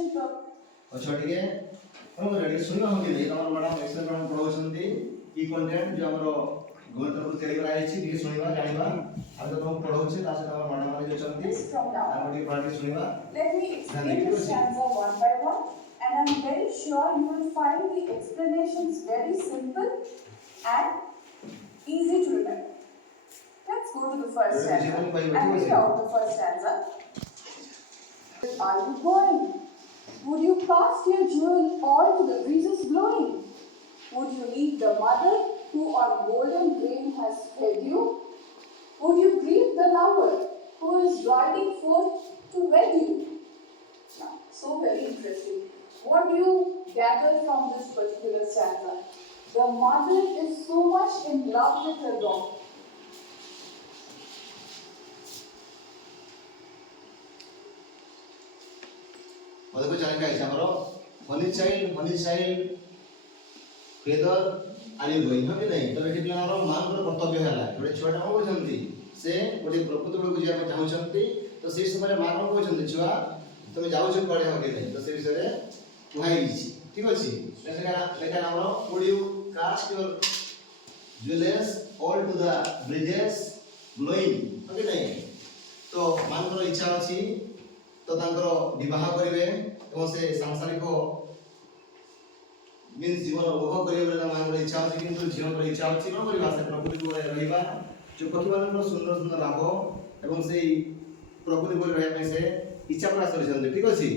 simple. अच्छा ठीक है हम रेडी सुनिबा हम कि हमर मैडम एक्सेल मैडम पढाउछंती की कंटेंट जो हमरो गणित रो तैयारी करा आइछि ठीक सुनिबा जानिबा हम जो हम पढाउछे ता से हमर मैडम माने जो छंती This from now. हम ठीक पढ़ा के सुनिबा Let me explain the stanza one by one, and I'm very sure you will find the explanations very simple and easy to remember. Let's go to the first stanza and read out the first stanza. Are you going? Would you cast your jewel all to the breezes blowing? Would you leave the mother who on golden grain has fed you? Would you grieve the lover who is riding forth to wed you? Now, so very interesting. What do you gather from this particular stanza? The mother is so much in love with her daughter. मधुको जानका है हमरो money child feather आली going हम नहीं तो एठी हमरो मां को कर्तव्य हैला गोटे छुआटा हम होछंती से गोटे प्रकृति को जिया चाहू छंती तो से समय मां को होछंती छुआ तुम जाउ छ पढे होगे नहीं तो से विषय रे कुहाई छी ठीक अछि लेकिन हमरो would you cast your jewellers all to the bridges blowing okay नहीं तो मां को इच्छा अछि तो तांकर विवाह करिवे এবং से सांसारिक मीन्स जीवन उपभोग करिवे बोले मांगर इच्छा अछि किंतु जीवन इच्छा अछि न करिवा से प्रकृति को रहिबा जो पक्षी मानन सुंदर सुंदर लाभ এবং সেই प्रकृति को रहिबा से इच्छा प्रकाश करिसंते ठीक अछि